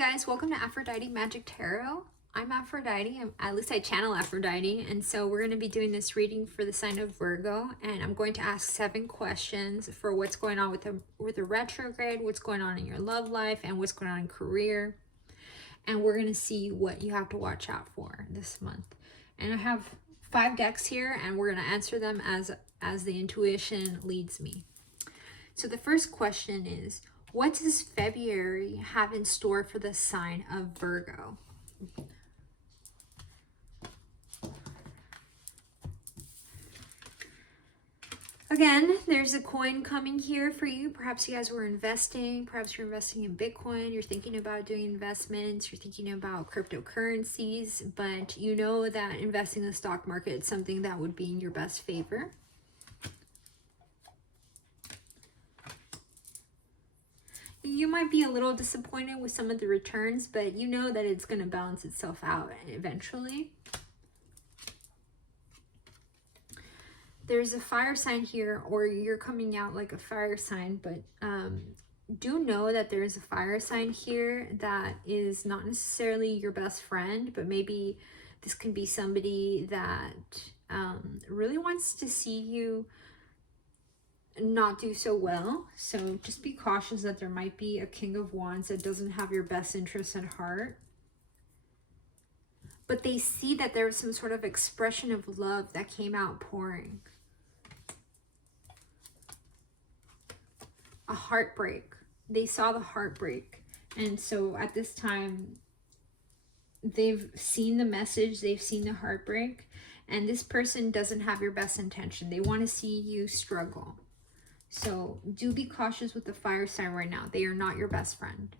guys, welcome to Aphrodite Magic Tarot. I'm Aphrodite, at least I channel Aphrodite, and so we're going to be doing this reading for the sign of Virgo, and I'm going to ask 7 questions for what's going on with the retrograde, what's going on in your love life, and what's going on in career, and we're going to see what you have to watch out for this month. And I have 5 decks here, and we're going to answer them as the intuition leads me. So the first question is, what does February have in store for the sign of Virgo? Again, there's a coin coming here for you. Perhaps you guys were investing. Perhaps you're investing in Bitcoin. You're thinking about doing investments. You're thinking about cryptocurrencies. But you know that investing in the stock market is something that would be in your best favor. You might be a little disappointed with some of the returns, but you know that it's going to balance itself out eventually. There's a fire sign here, or you're coming out like a fire sign, but do know that there's a fire sign here that is not necessarily your best friend, but maybe this can be somebody that really wants to see you not do so well. So just be cautious that there might be a King of Wands that doesn't have your best interests at heart. But they see that there was some sort of expression of love that came out pouring. A heartbreak. They saw the heartbreak. And so at this time, they've seen the message, they've seen the heartbreak, and this person doesn't have your best intention. They want to see you struggle. So do be cautious with the fire sign right now. They are not your best friend.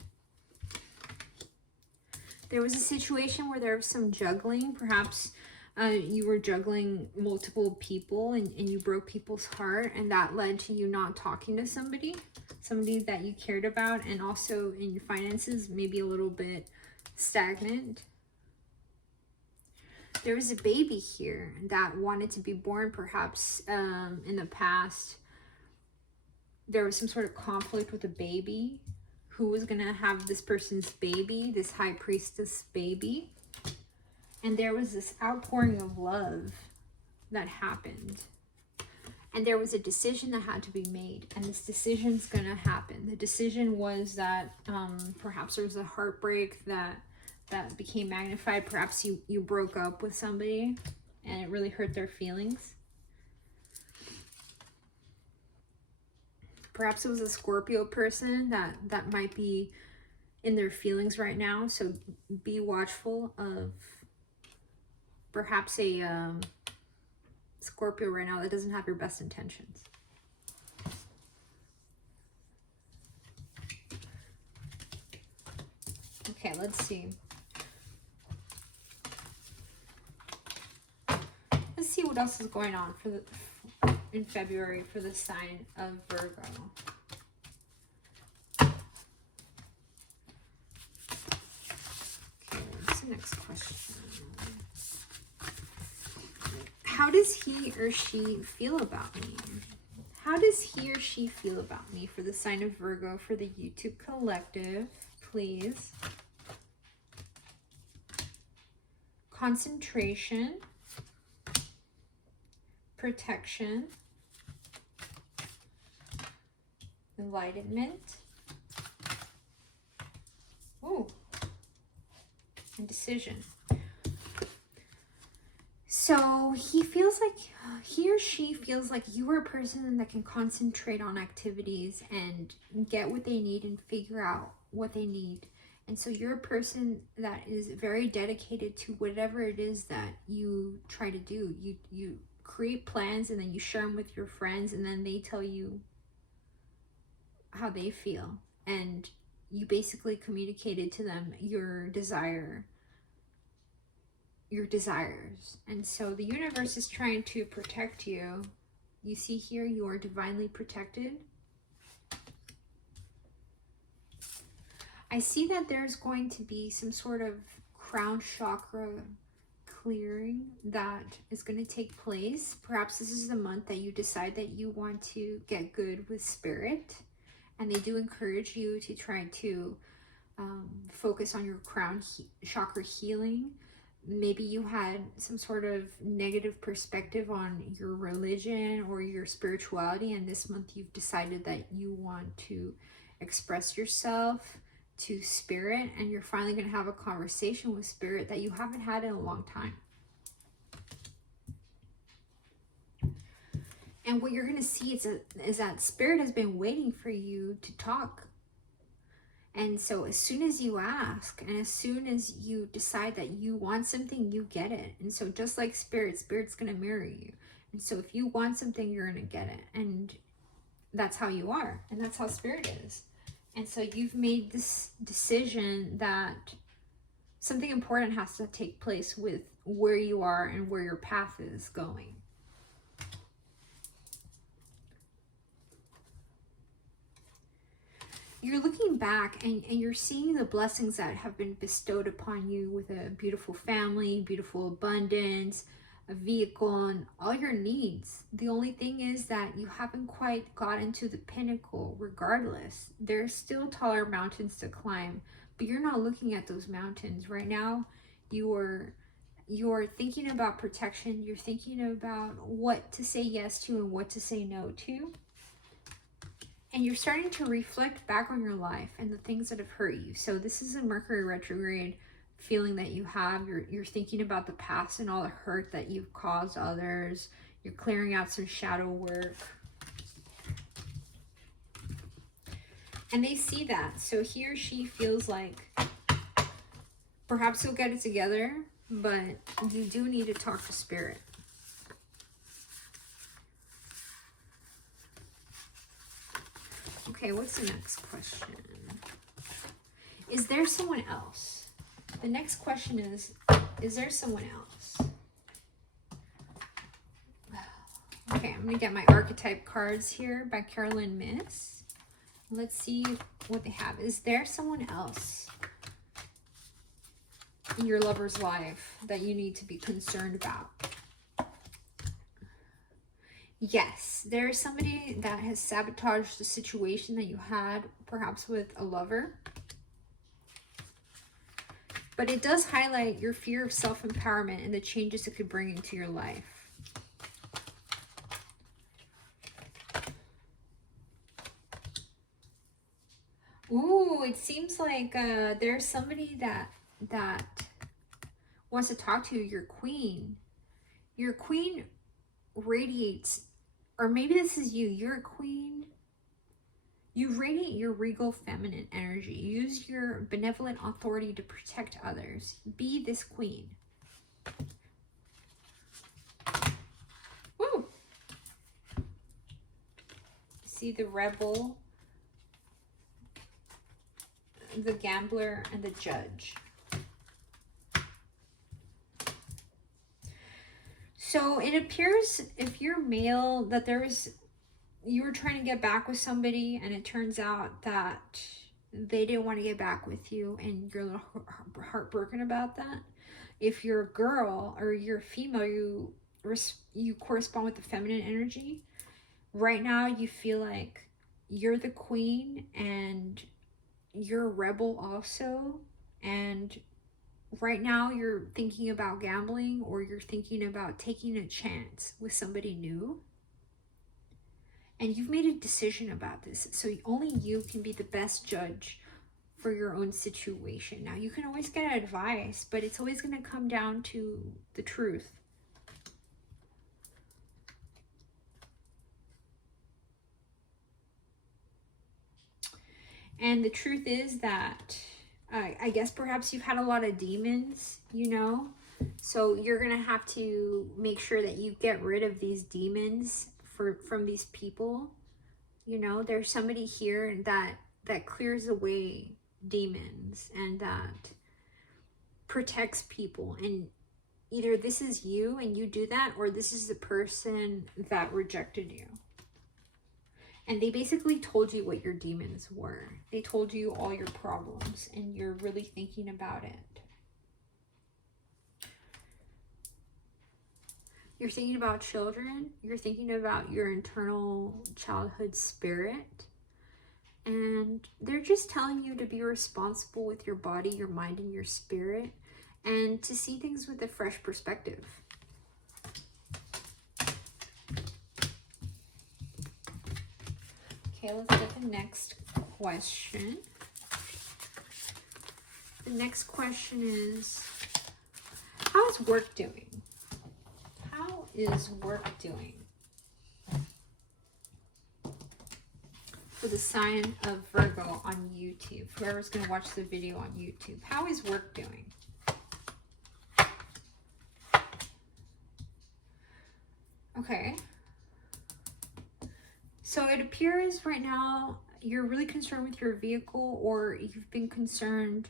There was a situation where there was some juggling. Perhaps you were juggling multiple people and you broke people's heart, and that led to you not talking to somebody that you cared about, and also in your finances, maybe a little bit stagnant. There was a baby here that wanted to be born, perhaps in the past. There was some sort of conflict with a baby. Who was going to have this person's baby, this high priestess baby. And there was this outpouring of love that happened. And there was a decision that had to be made. And this decision's going to happen. The decision was that perhaps there was a heartbreak that became magnified. Perhaps you broke up with somebody and it really hurt their feelings. Perhaps it was a Scorpio person that might be in their feelings right now. So be watchful of perhaps a Scorpio right now that doesn't have your best intentions. Okay, let's see. Let's see what else is going on in February for the sign of Virgo. Okay, what's the next question? How does he or she feel about me? How does he or she feel about me for the sign of Virgo for the YouTube collective, please? Concentration, protection, enlightenment, and decision. So he or she feels like you are a person that can concentrate on activities and get what they need and figure out what they need. And so you're a person that is very dedicated to whatever it is that you try to do. You create plans and then you share them with your friends, and then they tell you how they feel, and you basically communicated to them your desires. And so the universe is trying to protect you. You see here, you are divinely protected. I see that there's going to be some sort of crown chakra clearing that is going to take place. Perhaps this is the month that you decide that you want to get good with spirit, and they do encourage you to try to focus on your crown chakra healing. Maybe you had some sort of negative perspective on your religion or your spirituality, and this month you've decided that you want to express yourself to spirit, and you're finally going to have a conversation with spirit that you haven't had in a long time. And what you're going to see is that spirit has been waiting for you to talk. And so as soon as you ask, and as soon as you decide that you want something, you get it. And so just like spirit's going to mirror you. And so if you want something, you're going to get it. And that's how you are. And that's how spirit is. And so you've made this decision that something important has to take place with where you are and where your path is going. You're looking back and you're seeing the blessings that have been bestowed upon you with a beautiful family, beautiful abundance, a vehicle, and all your needs. The only thing is that you haven't quite gotten to the pinnacle regardless. There's still taller mountains to climb, but you're not looking at those mountains. Right now, you're thinking about protection. You're thinking about what to say yes to and what to say no to. And you're starting to reflect back on your life and the things that have hurt you. So this is a Mercury retrograde feeling that you have. You're thinking about the past and all the hurt that you've caused others. You're clearing out some shadow work. And they see that. So he or she feels like perhaps you'll get it together, but you do need to talk to spirit. Okay, what's the next question? Is there someone else? The next question is there someone else? Okay, I'm going to get my Archetype cards here by Myss. Let's see what they have. Is there someone else in your lover's life that you need to be concerned about? Yes, there is somebody that has sabotaged the situation that you had, perhaps with a lover. But it does highlight your fear of self-empowerment and the changes it could bring into your life. Ooh, it seems like there's somebody that wants to talk to you, your queen. Your queen radiates, or maybe this is you, you're a queen. You radiate your regal feminine energy. Use your benevolent authority to protect others. Be this queen. Woo! See the rebel, the gambler, and the judge. So it appears, if you're male, that you were trying to get back with somebody and it turns out that they didn't want to get back with you and you're a little heartbroken about that. If you're a girl or you're a female, you correspond with the feminine energy. Right now you feel like you're the queen and you're a rebel also, and right now you're thinking about gambling or you're thinking about taking a chance with somebody new. And you've made a decision about this. So only you can be the best judge for your own situation. Now, you can always get advice, but it's always going to come down to the truth. And the truth is that I guess perhaps you've had a lot of demons, you know? So you're going to have to make sure that you get rid of these demons from these people. You know, there's somebody here that clears away demons and that protects people. And either this is you and you do that, or this is the person that rejected you. And they basically told you what your demons were. They told you all your problems and you're really thinking about it. You're thinking about children. You're thinking about your internal childhood spirit. And they're just telling you to be responsible with your body, your mind, and your spirit, and to see things with a fresh perspective. Okay, let's get the next question. The next question is, how is work doing? How is work doing? For the sign of Virgo on YouTube. Whoever's going to watch the video on YouTube. How is work doing? Okay. So it appears right now you're really concerned with your vehicle, or you've been concerned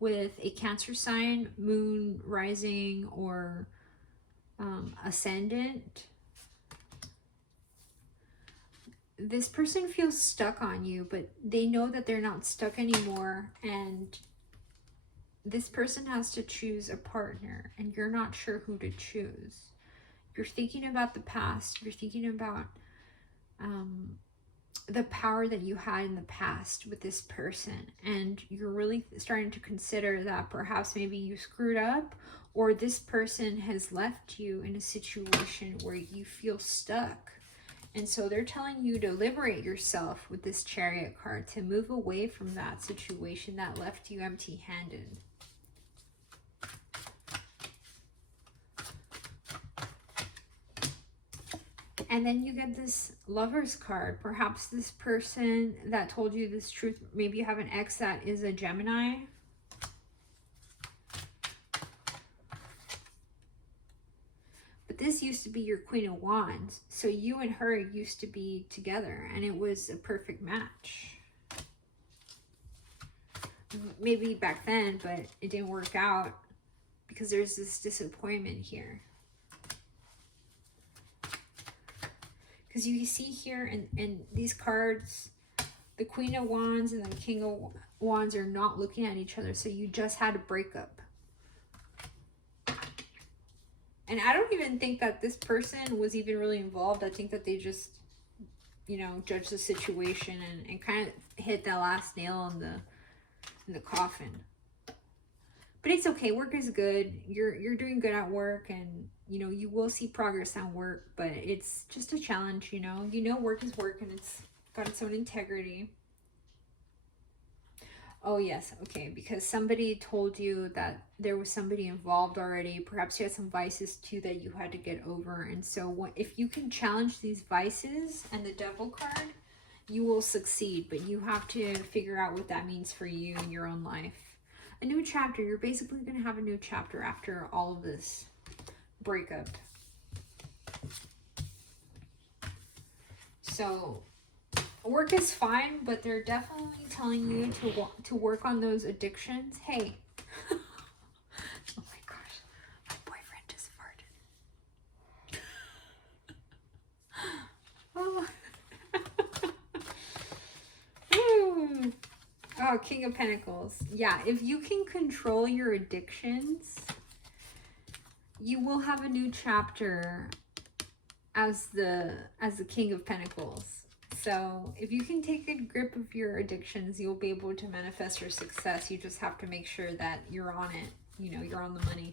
with a Cancer sign, moon, rising, or ascendant. This person feels stuck on you, but they know that they're not stuck anymore, and this person has to choose a partner, and you're not sure who to choose. You're thinking about the past. You're thinking about the power that you had in the past with this person, and you're really starting to consider that perhaps maybe you screwed up, or this person has left you in a situation where you feel stuck. And so they're telling you to liberate yourself with this Chariot card, to move away from that situation that left you empty-handed. And then you get this Lover's card. Perhaps this person that told you this truth, maybe you have an ex that is a Gemini. But this used to be your Queen of Wands. So you and her used to be together, and it was a perfect match. Maybe back then, but it didn't work out because there's this disappointment here. Because you see here in these cards, the Queen of Wands and the King of Wands are not looking at each other. So you just had a breakup. And I don't even think that this person was even really involved. I think that they just, you know, judged the situation and kind of hit that last nail in the coffin. But it's okay. Work is good. You're doing good at work, and you know you will see progress on work. But it's just a challenge. You know work is work, and it's got its own integrity. Oh yes, okay, because somebody told you that there was somebody involved already. Perhaps you had some vices too that you had to get over. And so if you can challenge these vices and the Devil card, you will succeed. But you have to figure out what that means for you in your own life. A new chapter. You're basically going to have a new chapter after all of this breakup. So work is fine, but they're definitely telling you to work on those addictions. Hey. Oh my gosh. My boyfriend just farted. Oh. Oh, King of Pentacles. Yeah, if you can control your addictions, you will have a new chapter as the King of Pentacles. So if you can take a grip of your addictions, you'll be able to manifest your success. You just have to make sure that you're on it. You know, you're on the money.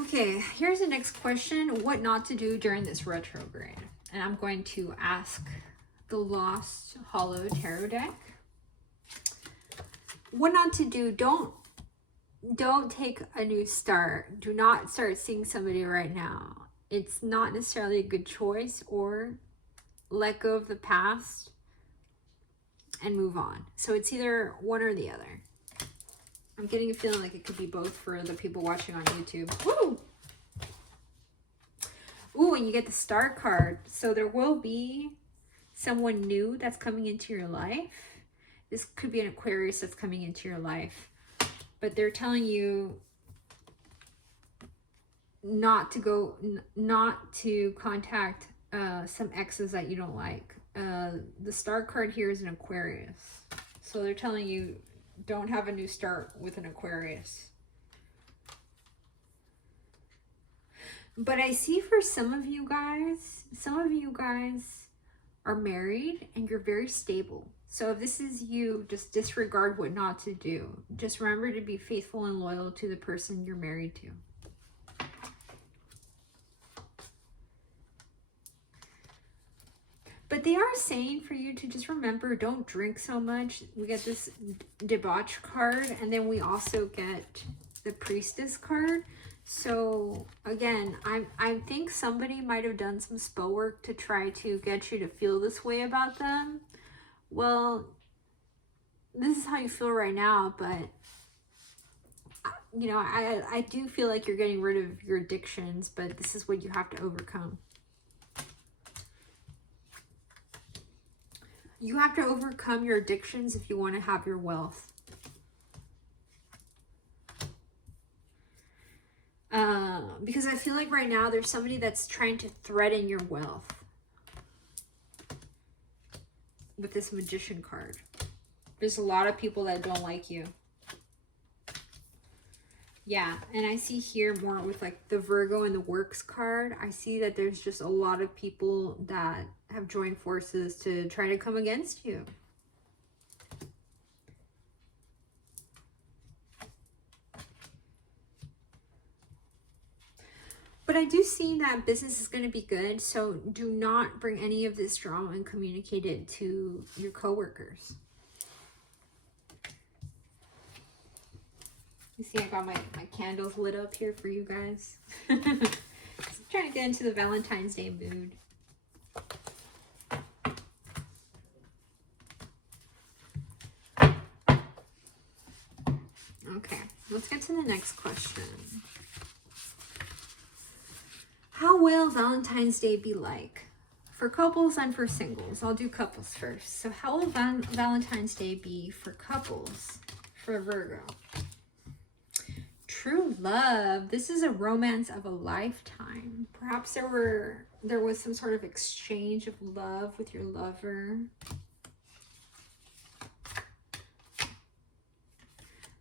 Okay, here's the next question. What not to do during this retrograde? And I'm going to ask the Lost Hollow Tarot deck. What not to do? Don't take a new start. Do not start seeing somebody right now. It's not necessarily a good choice. Or let go of the past and move on. So it's either one or the other. I'm getting a feeling like it could be both for the people watching on YouTube. Woo! Ooh, and you get the Star card. So there will be someone new that's coming into your life. This could be an Aquarius that's coming into your life. But they're telling you not to contact some exes that you don't like. The Star card here is an Aquarius. So they're telling you don't have a new start with an Aquarius. But I see for some of you guys are married and you're very stable. So if this is you, just disregard what not to do. Just remember to be faithful and loyal to the person you're married to. But they are saying for you to just remember, don't drink so much. We get this debauch card, and then we also get the priestess card. So again, I think somebody might have done some spell work to try to get you to feel this way about them. Well, this is how you feel right now, but you know, I do feel like you're getting rid of your addictions, but this is what you have to overcome. You have to overcome your addictions if you want to have your wealth. Because I feel like right now there's somebody that's trying to threaten your wealth with this Magician card. There's a lot of people that don't like you. Yeah, and I see here more with like the Virgo and the Works card. I see that there's just a lot of people that have joined forces to try to come against you. But I do see that business is going to be good, so do not bring any of this drama and communicate it to your coworkers. You see I got my candles lit up here for you guys. I'm trying to get into the Valentine's Day mood. Okay, let's get to the next question. How will Valentine's Day be like? For couples and for singles. I'll do couples first. So how will Valentine's Day be for couples for Virgo? True love. This is a romance of a lifetime. Perhaps there was some sort of exchange of love with your lover.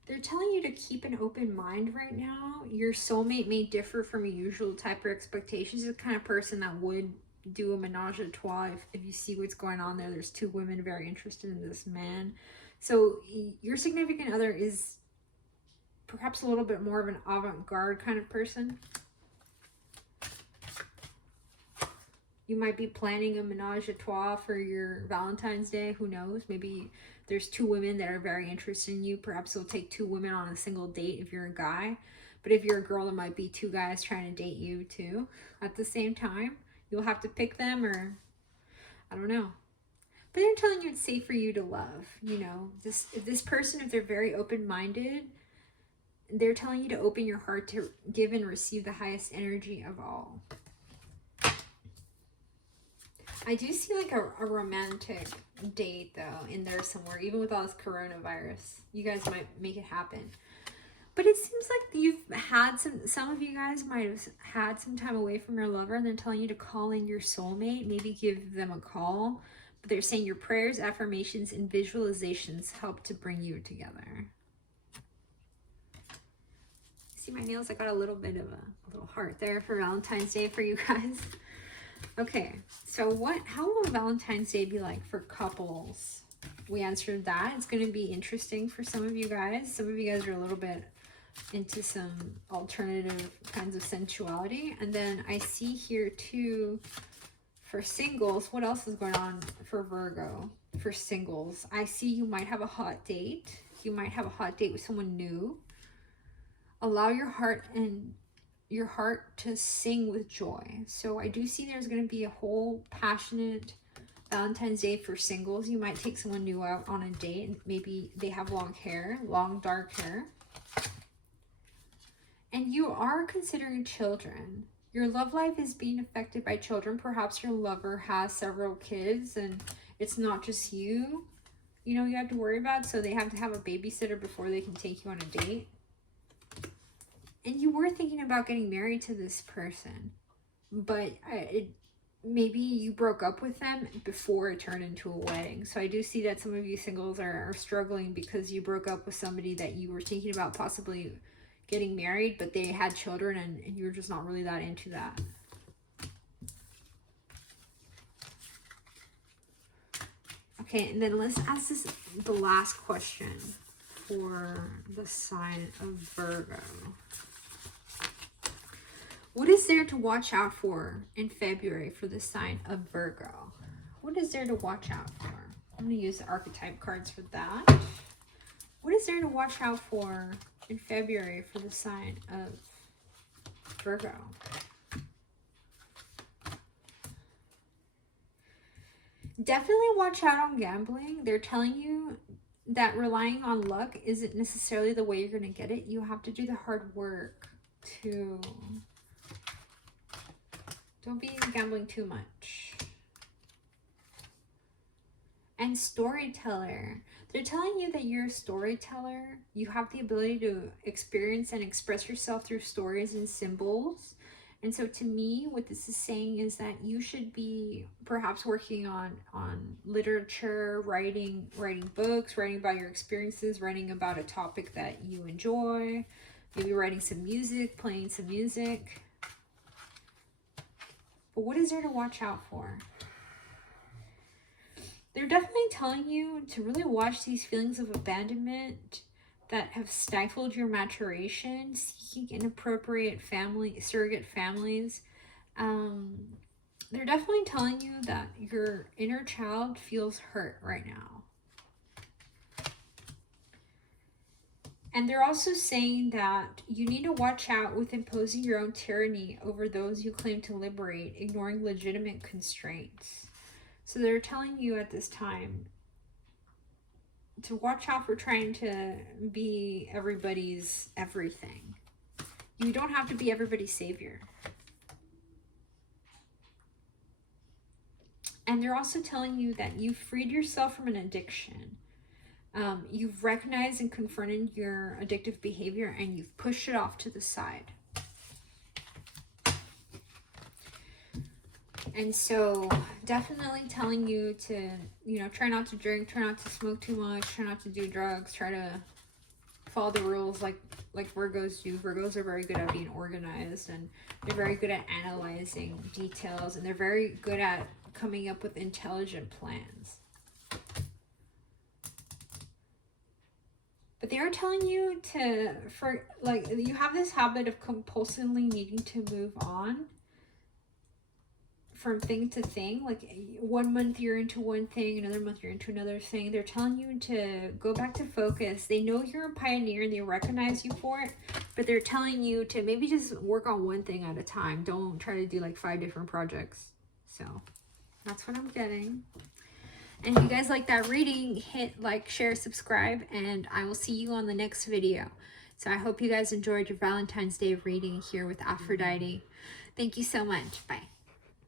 They're telling you to keep an open mind right now. Your soulmate may differ from your usual type of expectations. You're the kind of person that would do a menage a trois if you see what's going on there. There's two women very interested in this man. So your significant other is perhaps a little bit more of an avant-garde kind of person. You might be planning a menage a trois for your Valentine's Day. Who knows? Maybe there's two women that are very interested in you. Perhaps you'll take two women on a single date if you're a guy. But if you're a girl, there might be two guys trying to date you too at the same time. You'll have to pick them, or I don't know. But they're telling you it's safe for you to love. You know, this person, if they're very open-minded, they're telling you to open your heart to give and receive the highest energy of all. I do see like a romantic date though in there somewhere, even with all this coronavirus. You guys might make it happen. But it seems like you've had some of you guys might have had some time away from your lover, and they're telling you to call in your soulmate, maybe give them a call. But they're saying your prayers, affirmations, and visualizations help to bring you together. See my nails? I got a little bit of a little heart there for Valentine's Day for you guys. Okay, so how will Valentine's Day be like for couples? We answered that. It's going to be interesting for some of you guys. Some of you guys are a little bit into some alternative kinds of sensuality. And then I see here too, for singles, what else is going on for Virgo? For singles, I see you might have a hot date. You might have a hot date with someone new. Allow your heart to sing with joy. So I do see there's going to be a whole passionate Valentine's Day for singles. You might take someone new out on a date, and maybe they have long hair, long dark hair. And you are considering children. Your love life is being affected by children. Perhaps your lover has several kids and it's not just you, you have to worry about. So they have to have a babysitter before they can take you on a date. And you were thinking about getting married to this person, but maybe you broke up with them before it turned into a wedding. So I do see that some of you singles are struggling because you broke up with somebody that you were thinking about possibly getting married, but they had children and you're just not really that into that. Okay, and then let's ask the last question for the sign of Virgo. What is there to watch out for in February for the sign of Virgo? What is there to watch out for? I'm going to use the archetype cards for that. What is there to watch out for in February for the sign of Virgo? Definitely watch out on gambling. They're telling you that relying on luck isn't necessarily the way you're going to get it. You have to do the hard work to... Don't be gambling too much. And storyteller. They're telling you that you're a storyteller. You have the ability to experience and express yourself through stories and symbols. And so to me, what this is saying is that you should be perhaps working on literature, writing books, writing about your experiences, writing about a topic that you enjoy, maybe writing some music, playing some music. But what is there to watch out for? They're definitely telling you to really watch these feelings of abandonment that have stifled your maturation, seeking inappropriate surrogate families. They're definitely telling you that your inner child feels hurt right now. And they're also saying that you need to watch out with imposing your own tyranny over those you claim to liberate, ignoring legitimate constraints. So they're telling you at this time to watch out for trying to be everybody's everything. You don't have to be everybody's savior. And they're also telling you that you've freed yourself from an addiction. You've recognized and confronted your addictive behavior and you've pushed it off to the side. And so definitely telling you to, try not to drink, try not to smoke too much, try not to do drugs, try to follow the rules like Virgos do. Virgos are very good at being organized and they're very good at analyzing details and they're very good at coming up with intelligent plans. But they are telling you you have this habit of compulsively needing to move on from thing to thing. Like 1 month you're into one thing, another month you're into another thing. They're telling you to go back to focus. They know you're a pioneer and they recognize you for it, but they're telling you to maybe just work on one thing at a time. Don't try to do like 5 different projects. So that's what I'm getting. And if you guys like that reading, hit like, share, subscribe, and I will see you on the next video. So I hope you guys enjoyed your Valentine's Day reading here with Aphrodite. Thank you so much. Bye.